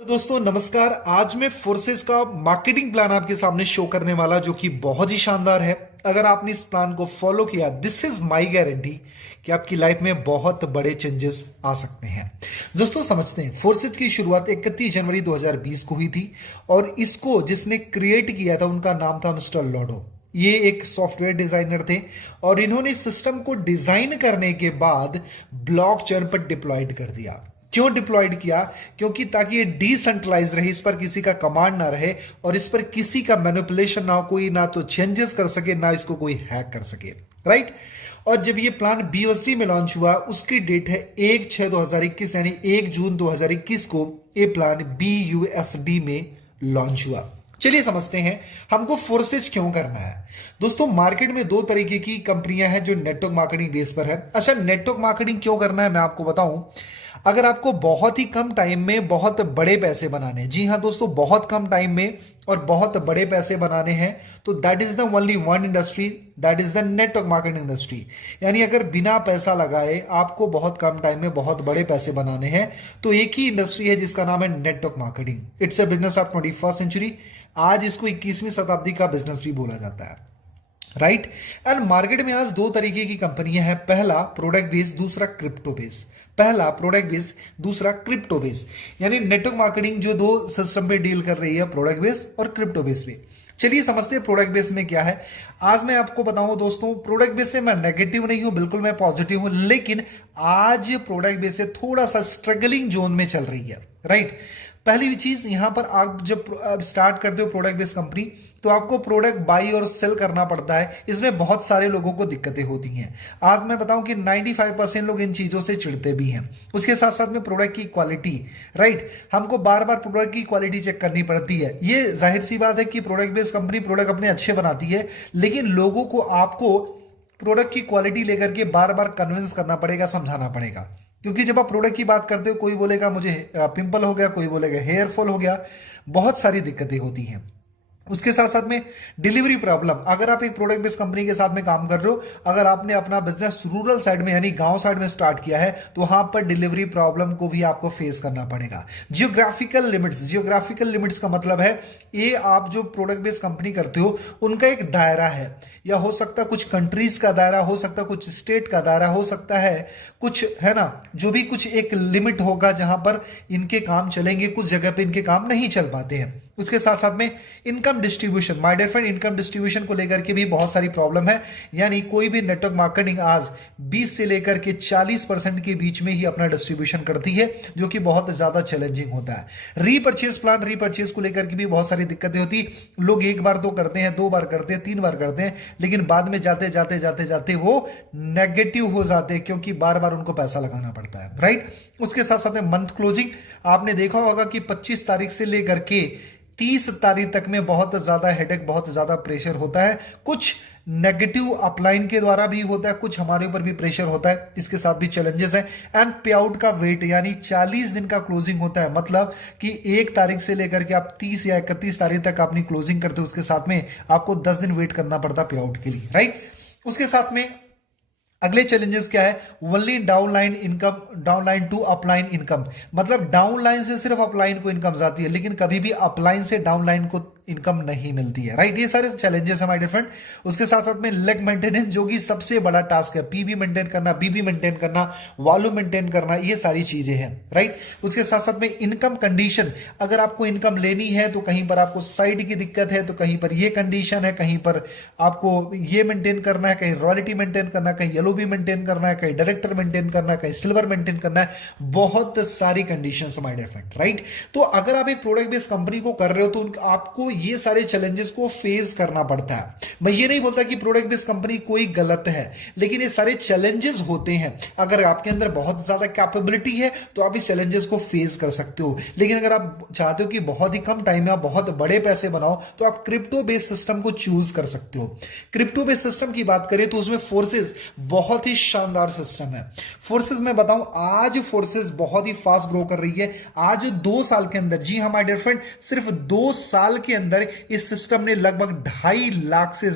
तो दोस्तों नमस्कार। आज मैं फोर्सेस का मार्केटिंग प्लान आपके सामने शो करने वाला जो कि बहुत ही शानदार है। अगर आपने इस प्लान को फॉलो किया, दिस इज माय गारंटी कि आपकी लाइफ में बहुत बड़े चेंजेस आ सकते हैं। दोस्तों समझते हैं, फोर्सेस की शुरुआत 31 जनवरी 2020 को हुई थी और इसको जिसने क्रिएट किया था उनका नाम था मिस्टर लॉडो। ये एक सॉफ्टवेयर डिजाइनर थे और इन्होंने सिस्टम को डिजाइन करने के बाद ब्लॉकचेन पर डिप्लॉयड कर दिया। क्यों डिप्लॉयड किया? क्योंकि ताकि ये डिसेंट्रलाइज रहे, इस पर किसी का कमांड ना रहे और इस पर किसी का मैनिपुलेशन ना हो, कोई ना तो चेंजेस कर सके ना इसको कोई हैक कर सके, राइट। और जब ये प्लान बीयूएसडी में लॉन्च हुआ, उसकी डेट है 1/6/2021 यानी 1 जून 2021 को ये प्लान बीयूएसडी में लॉन्च हुआ। चलिए समझते हैं हमको फोर्सेज क्यों करना है। दोस्तों मार्केट में दो तरीके की कंपनियां हैं जो नेटवर्क मार्केटिंग बेस पर है। अच्छा, नेटवर्क मार्केटिंग क्यों करना है मैं आपको बताऊं। अगर आपको बहुत ही कम टाइम में बहुत बड़े पैसे बनाने हैं, जी हां दोस्तों, बहुत कम टाइम में और बहुत बड़े पैसे बनाने हैं, तो that is the only one industry, that is the network marketing industry. यानी अगर बिना पैसा लगाए आपको बहुत कम टाइम में बहुत बड़े पैसे बनाने हैं तो एक ही इंडस्ट्री है जिसका नाम है network marketing. It's a business of 21st century. आज इसको 21वीं शताब्दी का बिजनेस भी बोला जाता है, राइट। एंड मार्केट में आज दो तरीके की कंपनियां हैं, पहला प्रोडक्ट बेस, दूसरा क्रिप्टो बेस। पहला प्रोडक्ट बेस, दूसरा क्रिप्टो बेस। यानी नेटवर्क मार्केटिंग जो दो सिस्टम पे डील कर रही है, प्रोडक्ट बेस और क्रिप्टो बेस पे। चलिए समझते हैं प्रोडक्ट बेस में क्या है। आज मैं आपको बताऊं दोस्तों, प्रोडक्ट बेस से मैं नेगेटिव नहीं हूं, बिल्कुल मैं पॉजिटिव हूं, लेकिन आज प्रोडक्ट बेस से थोड़ा सा स्ट्रगलिंग जोन में चल रही है, राइट। पहली चीज, यहां पर आप जब स्टार्ट करते हो प्रोडक्ट बेस्ड कंपनी, तो आपको प्रोडक्ट बाई और सेल करना पड़ता है। इसमें बहुत सारे लोगों को दिक्कतें होती हैं। आज मैं बताऊं कि 95% लोग इन चीजों से चिढ़ते भी हैं। उसके साथ साथ में प्रोडक्ट की क्वालिटी, राइट, हमको बार बार प्रोडक्ट की क्वालिटी चेक करनी पड़ती है। ये जाहिर सी बात है कि प्रोडक्ट बेस्ड कंपनी प्रोडक्ट अपने अच्छे बनाती है, लेकिन लोगों को आपको प्रोडक्ट की क्वालिटी लेकर के बार बार कन्विंस करना पड़ेगा, समझाना पड़ेगा। क्योंकि जब आप प्रोडक्ट की बात करते हो, कोई बोलेगा मुझे पिंपल हो गया, कोई बोलेगा हेयर फॉल हो गया, बहुत सारी दिक्कतें होती हैं। उसके साथ साथ में डिलीवरी प्रॉब्लम। अगर आप एक प्रोडक्ट बेस्ड कंपनी के साथ में काम कर रहे हो, अगर आपने अपना बिजनेस रूरल साइड में यानी गांव साइड में स्टार्ट किया है, तो वहां पर डिलीवरी प्रॉब्लम को भी आपको फेस करना पड़ेगा। जियोग्राफिकल लिमिट्स, जियोग्राफिकल लिमिट्स का मतलब है ये आप जो प्रोडक्ट बेस्ड कंपनी करते हो उनका एक दायरा है, या हो सकता है कुछ कंट्रीज का दायरा, हो सकता है कुछ स्टेट का दायरा, हो सकता है कुछ, है ना, जो भी कुछ एक लिमिट होगा जहां पर इनके काम चलेंगे, कुछ जगह पे इनके काम नहीं चल पाते हैं। उसके साथ साथ में income distribution, my dear friend, income distribution को लेकर के भी बहुत सारी प्रॉब्लम है। यानी कोई भी नेटवर्क मार्केटिंग आज 20 से लेकर के 40% के बीच में ही अपना डिस्ट्रीब्यूशन करती है, जो कि बहुत ज्यादा चैलेंजिंग होता है। रीपर्चेज प्लान, रीपर्चेज को लेकर के भी बहुत सारी दिक्कतें होती। लोग एक बार तो करते हैं, दो बार करते हैं, तीन बार करते हैं, लेकिन बाद में जाते जाते जाते जाते वो नेगेटिव हो जाते हैं, क्योंकि बार बार उनको पैसा लगाना पड़ता है, राइट। उसके साथ साथ में मंथ क्लोजिंग, आपने देखा होगा कि 25 तारीख से लेकर के 30 तारीख तक में बहुत ज्यादा हेडेक, बहुत ज्यादा प्रेशर होता है। कुछ नेगेटिव अपलाइन के द्वारा भी होता है, कुछ हमारे ऊपर भी प्रेशर होता है, इसके साथ भी चैलेंजेस है। एंड पे आउट का वेट, यानी 40 दिन का क्लोजिंग होता है, मतलब कि 1 तारीख से लेकर के आप 30 या 31 तारीख तक अपनी क्लोजिंग करते हो, उसके साथ में आपको 10 दिन वेट करना पड़ता है पे आउट के लिए, राइट। उसके साथ में अगले चैलेंजेस क्या है, only downline income, downline to upline income, मतलब डाउनलाइन से सिर्फ अपलाइन को इनकम जाती है, लेकिन कभी भी अपलाइन से डाउनलाइन को इनकम नहीं मिलती है, राइट। ये सारे चैलेंजेस है माय डियर फ्रेंड। उसके साथ साथ में लेग मेंटेनेंस, जो कि सबसे बड़ा टास्क है, पीबी मेंटेन करना, बीबी मेंटेन करना, वॉल्यूम मेंटेन करना, ये सारी चीजें हैं, राइट। उसके साथ साथ में इनकम कंडीशन, अगर आपको इनकम लेनी है तो कहीं पर आपको साइड की दिक्कत है, तो कहीं पर ये कंडीशन है, कहीं पर आपको ये मेंटेन करना है, कहीं रॉयल्टी मेंटेन करना है, कहीं येलो भी मेंटेन करना है, कहीं डायरेक्टर मेंटेन करना है, कहीं सिल्वर मेंटेन करना है, बहुत सारी condition my dear friend, right. तो अगर आप एक प्रोडक्ट बेस्ड कंपनी को कर रहे हो तो आपको ये सारे चैलेंजेस को फेस करना पड़ता है। मैं ये नहीं बोलता कि प्रोडक्ट बेस्ड कंपनी कोई गलत है, लेकिन ये सारे चैलेंजेस होते हैं। अगर आपके अंदर बहुत ज्यादा कैपेबिलिटी है तो आप इस चैलेंजेस को फेस कर सकते हो, लेकिन अगर आप चाहते हो कि बहुत ही कम टाइम में आप बहुत बड़े पैसे बनाओ, तो आप क्रिप्टो बेस्ड सिस्टम को चूज कर सकते हो। क्रिप्टो बेस्ड सिस्टम की बात करें तो उसमें फोर्सेस बहुत ही शानदार सिस्टम है। फोर्सेस में बताऊं, आज फोर्सेस बहुत ही फास्ट ग्रो कर रही है। आज 2 साल के अंदर, जी हाँ माय डियर फ्रेंड, सिर्फ 2 साल के अंदर अंदर इस सिस्टम ने लगभग 2.5 लाख से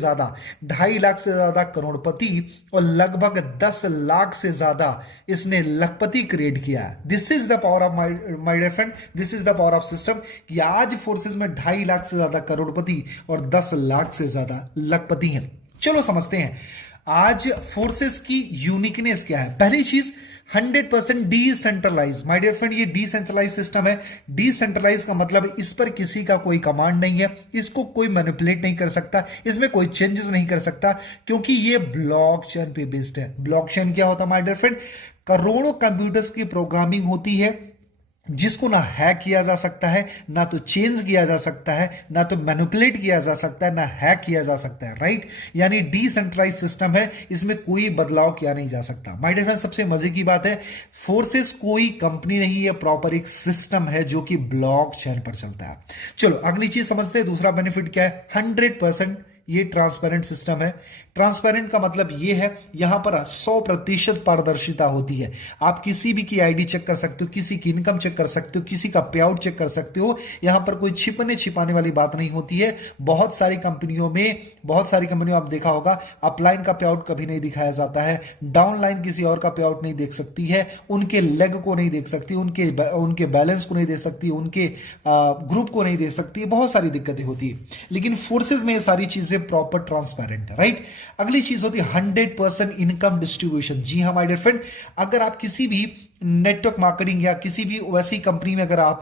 ज्यादा करोड़पति और लगभग 10 लाख से ज्यादा इसने लखपति क्रिएट किया है। This is the power of my dear friend, this is the power of system कि आज फोर्सेस में 2.5 लाख से ज्यादा करोड़पति और 10 लाख से ज्यादा लखपति हैं। चलो समझते हैं आज फोर्सेस की यूनिकनेस क्या है। पहली चीज 100% डिसेंट्रलाइज। माय डियर फ्रेंड, ये डिसेंट्रलाइज सिस्टम है। डिसेंट्रलाइज का मतलब इस पर किसी का कोई कमांड नहीं है, इसको कोई मैनिपुलेट नहीं कर सकता, इसमें कोई चेंजेस नहीं कर सकता, क्योंकि ये ब्लॉकचेन पे बेस्ड है। ब्लॉकचेन क्या होता है माय डियर फ्रेंड? करोड़ों कंप्यूटर्स की प्रोग्रामिंग होती है जिसको ना हैक किया जा सकता है, ना तो चेंज किया जा सकता है, ना तो मैनिपुलेट किया जा सकता है, ना हैक किया जा सकता है। राइट, यानी डिसेंट्रलाइज सिस्टम है, इसमें कोई बदलाव किया नहीं जा सकता। माय डियर फ्रेंड, सबसे मजे की बात है फोर्सेस कोई कंपनी नहीं है, प्रॉपर एक सिस्टम है जो कि ब्लॉकचेन पर चलता है। चलो अगली चीज समझते हैं, दूसरा बेनिफिट क्या है। 100% ये ट्रांसपेरेंट सिस्टम है। ट्रांसपेरेंट का मतलब ये है यहां पर 100% पारदर्शिता होती है। आप किसी भी की आईडी चेक कर सकते हो, किसी की इनकम चेक कर सकते हो, किसी का पे आउट चेक कर सकते हो। यहां पर कोई छिपने छिपाने वाली बात नहीं होती है। बहुत सारी कंपनियों आप देखा होगा अपलाइन का पे आउट कभी नहीं दिखाया जाता है, डाउनलाइन किसी और का पे आउट नहीं देख सकती है, उनके लेग को नहीं देख सकती, उनके बैलेंस को नहीं देख सकती, उनके ग्रुप को नहीं देख सकती, बहुत सारी दिक्कतें होती है। लेकिन फोर्सेज में ये सारी चीजें प्रॉपर ट्रांसपेरेंट है। राइट, अगली चीज होती है 100% इनकम डिस्ट्रीब्यूशन। जी हाँ माय डियर फ्रेंड, अगर आप किसी भी नेटवर्क मार्केटिंग या किसी भी वैसी कंपनी में अगर आप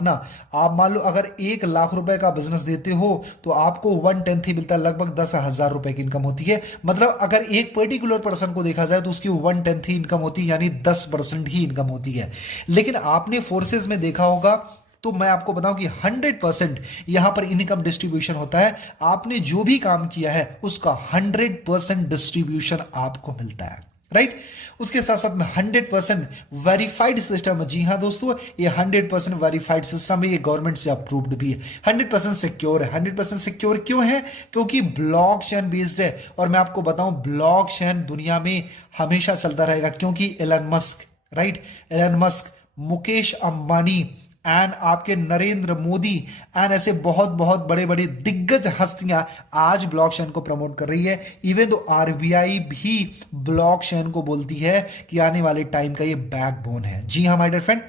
मान लो अगर 1 लाख रुपए का बिजनेस देते हो तो आपको 1/10 ही मिलता है, लगभग 10,000 रुपए की इनकम होती है। मतलब अगर एक पर्टिकुलर पर्सन को देखा जाए तो उसकी 1/10 ही इनकम होती है, यानी 10% ही इनकम होती है। लेकिन आपने फोर्सेज में देखा होगा तो मैं आपको बताऊं कि 100% यहां पर इनकम डिस्ट्रीब्यूशन होता है। आपने जो भी काम किया है उसका 100% डिस्ट्रीब्यूशन आपको मिलता है। राइट, उसके साथ साथ में 100% वेरीफाइड सिस्टम है। जी हां दोस्तों, ये 100% वेरीफाइड सिस्टम है, ये गवर्नमेंट से अप्रूव्ड भी है। 100% सिक्योर है। 100% सिक्योर क्यों है? क्योंकि ब्लॉकचेन बेस्ड है। और मैं आपको बताऊं ब्लॉकचेन दुनिया में हमेशा चलता रहेगा, क्योंकि Elon Musk, Mukesh Ambani and आपके नरेंद्र मोदी एंड ऐसे बहुत बहुत बड़े बड़े दिग्गज हस्तियां आज ब्लॉकचेन को प्रमोट कर रही है। इवन तो आरबीआई भी ब्लॉकचेन को बोलती है कि आने वाले टाइम का ये बैकबोन है। जी हाँ माय डियर फ्रेंड,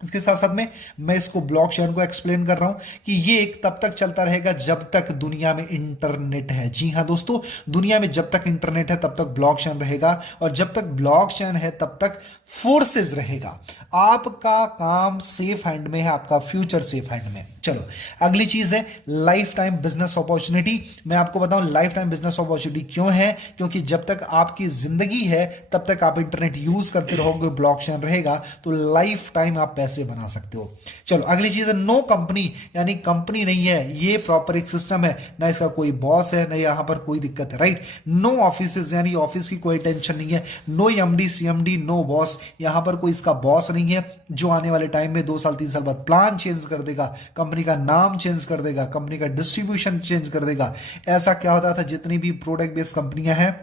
इसके साथ साथ में मैं इसको ब्लॉकचेन को एक्सप्लेन कर रहा हूं कि ये एक तब तक चलता रहेगा जब तक दुनिया में इंटरनेट है। जी हां दोस्तों, दुनिया में जब तक इंटरनेट है तब तक ब्लॉकचेन रहेगा, और जब तक ब्लॉकचेन है तब तक फोर्सेस रहेगा। आपका काम सेफ हैंड में है, आपका फ्यूचर सेफ हैंड में। चलो अगली चीज है लाइफ टाइम बिजनेस अपॉर्चुनिटी। मैं आपको बताऊं लाइफ टाइम बिजनेस अपॉर्चुनिटी क्यों है, क्योंकि जब तक आपकी जिंदगी है तब तक आप इंटरनेट यूज करते रहोगे, ब्लॉकचेन रहेगा, तो लाइफ टाइम आप पैसे बना सकते हो। चलो अगली चीज है नो कंपनी, यानी कंपनी नहीं है, ये प्रॉपर एक सिस्टम है, ना इसका कोई बॉस है, ना यहां पर कोई दिक्कत है। राइट, नो ऑफिस, यानी ऑफिस की कोई टेंशन नहीं है, no MD CMD, no boss, यहां पर कोई इसका बॉस नहीं है जो आने वाले टाइम में 2 साल 3 साल बाद प्लान चेंज कर देगा, कंपनी का नाम चेंज कर देगा, कंपनी का डिस्ट्रीब्यूशन चेंज कर देगा। ऐसा क्या होता था, जितनी भी प्रोडक्ट बेस्ड कंपनियां हैं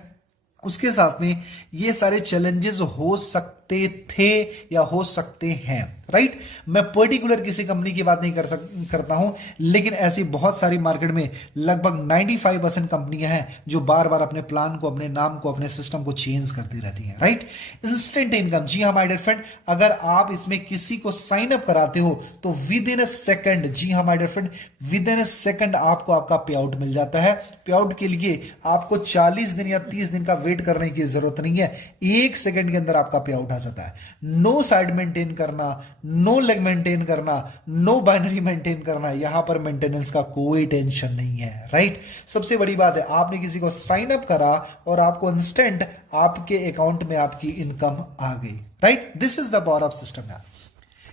उसके साथ में ये सारे चैलेंजेस हो सकते थे या हो सकते हैं। राइट, मैं पर्टिकुलर किसी कंपनी की बात नहीं करता हूं, लेकिन ऐसी बहुत सारी मार्केट में लगभग 95% कंपनियां हैं जो बार बार अपने प्लान को, अपने नाम को, अपने सिस्टम को चेंज करती रहती हैं। Right, instant income. जी हाँ माय डियर फ्रेंड, अगर आप इसमें किसी को साइन अप कराते हो तो विद इन अ सेकंड, जी हाँ my dear friend, within a second आपको आपका पे आउट मिल जाता है। पे आउट के लिए आपको 40 दिन या 30 दिन का वेट करने की जरूरत नहीं है, 1 सेकंड के अंदर आपका पे आउट आ जाता है। नो साइड मेंटेन करना, नो लेग मेंटेन करना, नो बाइनरी मेंटेन करना, यहां पर मेंटेनेंस का कोई टेंशन नहीं है। राइट, सबसे बड़ी बात है आपने किसी को साइन अप करा और आपको इंस्टेंट आपके अकाउंट में आपकी इनकम आ गई। Right, this is the power of system.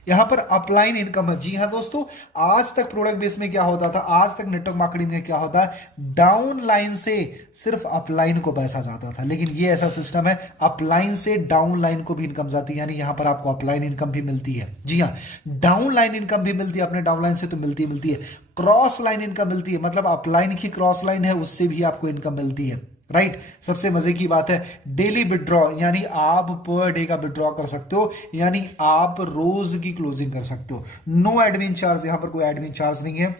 यहां पर अपलाइन इनकम है। जी हाँ दोस्तों, आज तक प्रोडक्ट बेस में क्या होता था, आज तक नेटवर्क मार्केटिंग में क्या होता है, डाउन लाइन से सिर्फ अपलाइन को पैसा जाता था, लेकिन ये ऐसा सिस्टम है अपलाइन से डाउन लाइन को भी इनकम जाती है, यानी यहां पर आपको अपलाइन इनकम भी मिलती है। जी हाँ, डाउन लाइन इनकम भी मिलती है, अपने डाउन लाइन से तो मिलती है, क्रॉस लाइन इनकम मिलती है, मतलब अपलाइन की क्रॉस लाइन है उससे भी आपको इनकम मिलती है। राइट, सबसे मजे की बात है डेली विड्रॉ, यानी आप पर डे का विड्रॉ कर सकते हो, यानी आप रोज की क्लोजिंग कर सकते हो। नो एडमिन चार्ज, यहां पर कोई एडमिन चार्ज नहीं है।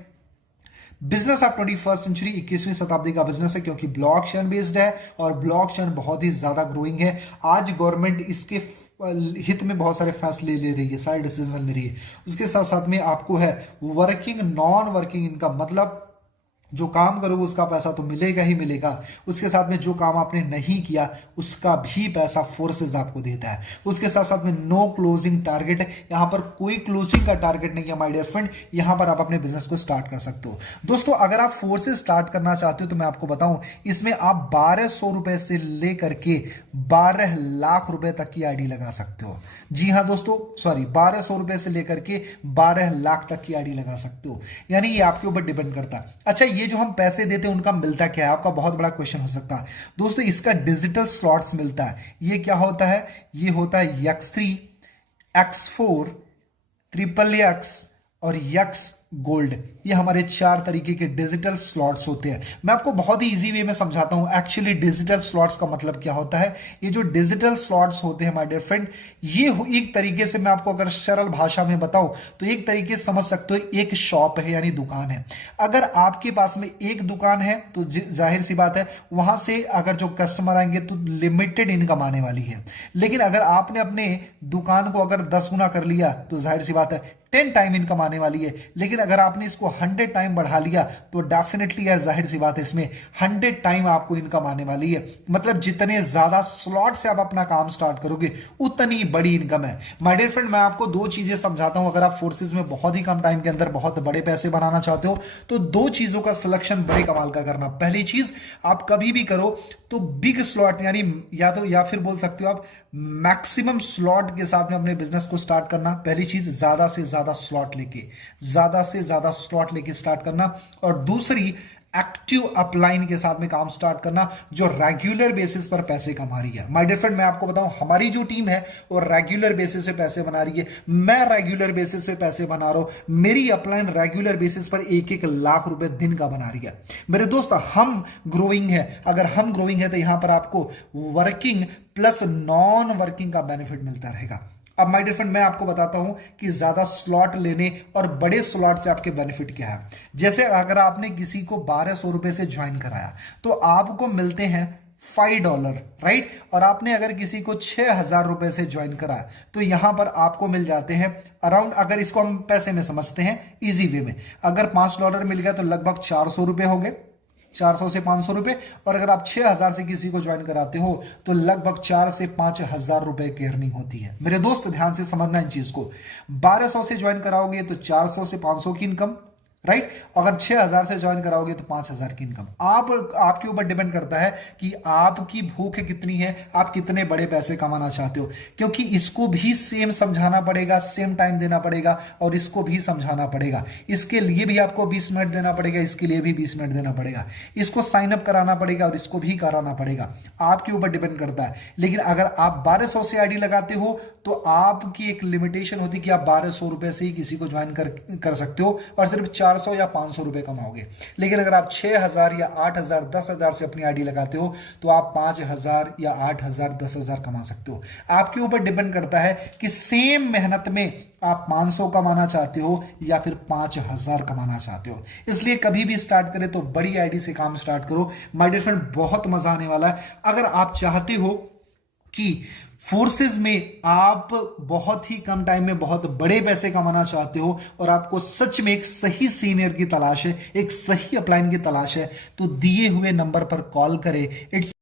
बिजनेस ऑफ 21st सेंचुरी, 21वीं शताब्दी का बिजनेस है, क्योंकि ब्लॉकचेन बेस्ड है और ब्लॉकचेन बहुत ही ज्यादा ग्रोइंग है। आज गवर्नमेंट इसके हित में बहुत सारे फैसले ले रही है, सारे डिसीजन ले रही है। उसके साथ साथ में आपको है वर्किंग नॉन वर्किंग इनकम, मतलब जो काम करोगे उसका पैसा तो मिलेगा ही मिलेगा, उसके साथ में जो काम आपने नहीं किया उसका भी पैसा फोर्सेस आपको देता है। उसके साथ साथ में नो क्लोजिंग टारगेट है, यहां पर कोई क्लोजिंग का टारगेट नहीं है माय डियर फ्रेंड, यहां पर आप अपने बिजनेस को स्टार्ट कर सकते हो। दोस्तों अगर आप फोर्सेस स्टार्ट करना चाहते हो तो मैं आपको बताऊं, इसमें आप 1200 रुपए से लेकर के 12 लाख रुपए तक की आईडी लगा सकते हो। जी हां दोस्तों, सॉरी, 1200 रुपए से लेकर के 12 लाख तक की आईडी लगा सकते हो, यानी ये आपके ऊपर डिपेंड करता है। अच्छा, ये जो हम पैसे देते हैं उनका मिलता क्या है, आपका बहुत बड़ा क्वेश्चन हो सकता है। दोस्तों इसका डिजिटल स्लॉट्स मिलता है। ये क्या होता है, ये होता है X3, X4, XXX और X गोल्ड। ये हमारे 4 तरीके के डिजिटल स्लॉट्स होते हैं। मैं आपको बहुत ही इजी वे में समझाता हूं एक्चुअली डिजिटल स्लॉट्स का मतलब क्या होता है। ये जो डिजिटल स्लॉट्स होते हैं माय डियर फ्रेंड, ये एक तरीके से मैं आपको अगर सरल भाषा में बताऊं तो एक तरीके से समझ सकते हो, एक शॉप है यानी दुकान है। अगर आपके पास में एक दुकान है तो जाहिर सी बात है वहां से अगर जो कस्टमर आएंगे तो लिमिटेड इनकम आने वाली है। लेकिन अगर आपने अपने दुकान को अगर 10 गुना कर लिया तो जाहिर सी बात है 10 टाइम इनकम आने वाली है। लेकिन अगर आपने इसको 100 टाइम बढ़ा लिया तो डेफिनेटली यार जाहिर सी बात है इसमें 100 टाइम आपको इनकम आने वाली है। मतलब जितने ज्यादा स्लॉट से आप अपना काम स्टार्ट करोगे उतनी बड़ी इनकम है। माय डियर फ्रेंड, मैं आपको 2 चीजें समझाता हूं। अगर आप फोर्सेस में बहुत ही कम टाइम के अंदर बहुत बड़े पैसे बनाना चाहते हो तो 2 चीजों का सिलेक्शन बड़े कमाल का करना। पहली चीज, आप कभी भी करो तो बिग स्लॉट यानी या फिर बोल सकते हो आप मैक्सिमम स्लॉट के साथ में अपने बिजनेस को स्टार्ट करना। पहली चीज, ज्यादा से ज्यादा स्लॉट लेके स्टार्ट करना। और दूसरी, एक्टिव अपलाइन के साथ में काम स्टार्ट करना जो रेगुलर बेसिस पर पैसे कमा रही है। माय डियर फ्रेंड, मैं आपको बताऊं हमारी जो टीम है वो रेगुलर बेसिस पे पैसे बना रही है। मैं रेगुलर बेसिस पे पैसे बना रहा हूं। मेरी अपलाइन रेगुलर बेसिस पर 1-1 लाख रुपए दिन का बना रही है। मेरे दोस्त, हम ग्रोइंग है। अगर हम ग्रोइंग है तो यहां पर आपको वर्किंग प्लस नॉन वर्किंग का बेनिफिट मिलता रहेगा। अब माय डियर फ्रेंड, मैं आपको बताता हूं कि ज्यादा स्लॉट लेने और बड़े स्लॉट से आपके बेनिफिट क्या है। जैसे अगर आपने किसी को 1200 रुपए से ज्वाइन कराया तो आपको मिलते हैं $5, राइट। और आपने अगर किसी को 6000 रुपए से ज्वाइन कराया तो यहां पर आपको मिल जाते हैं अराउंड, अगर इसको हम पैसे में समझते हैं इजी वे में, अगर $5 मिल गया तो लगभग 400 रुपए हो गए, 400 से 500 रुपए। और अगर आप 6000 से किसी को ज्वाइन कराते हो तो लगभग 4 से 5000 रुपए की अर्निंग होती है। मेरे दोस्त ध्यान से समझना इन चीज को, 1200 से ज्वाइन कराओगे तो 400 से 500 की इनकम, राइट। अगर 6000 से ज्वाइन कराओगे तो 5000 की इनकम। आपके ऊपर डिपेंड करता है कि आपकी भूख कितनी है, आप कितने बड़े पैसे कमाना चाहते हो। क्योंकि इसको भी सेम समझाना पड़ेगा, सेम टाइम देना पड़ेगा और इसको भी समझाना पड़ेगा। इसके लिए भी आपको 20 मिनट देना पड़ेगा, इसके लिए भी 20 मिनट देना पड़ेगा। इसको साइन अप कराना पड़ेगा और इसको भी कराना पड़ेगा। आपके ऊपर डिपेंड करता है। लेकिन अगर आप 1200 से आईडी लगाते हो तो आपकी एक लिमिटेशन होती है कि आप 1200 रुपए से ही किसी को ज्वाइन कर सकते हो और सिर्फ 400 या 500 रुपए कमाओगे। लेकिन अगर आप 6000 या 8000 10,000 से अपनी आईडी लगाते हो तो आप 5000 या 8000 10,000 कमा सकते हो। आपके ऊपर डिपेंड करता है कि सेम मेहनत में आप 500 कमाना चाहते हो या फिर 5000 कमाना चाहते हो। इसलिए कभी भी स्टार्ट करें तो बड़ी आईडी से काम स्टार्ट करो। माय डियर फ्रेंड, बहुत मजा आने वाला है। अगर आप चाहते हो कि फोर्सेस में आप बहुत ही कम टाइम में बहुत बड़े पैसे कमाना चाहते हो और आपको सच में एक सही सीनियर की तलाश है, एक सही अपलाइन की तलाश है, तो दिए हुए नंबर पर कॉल करें। इट्स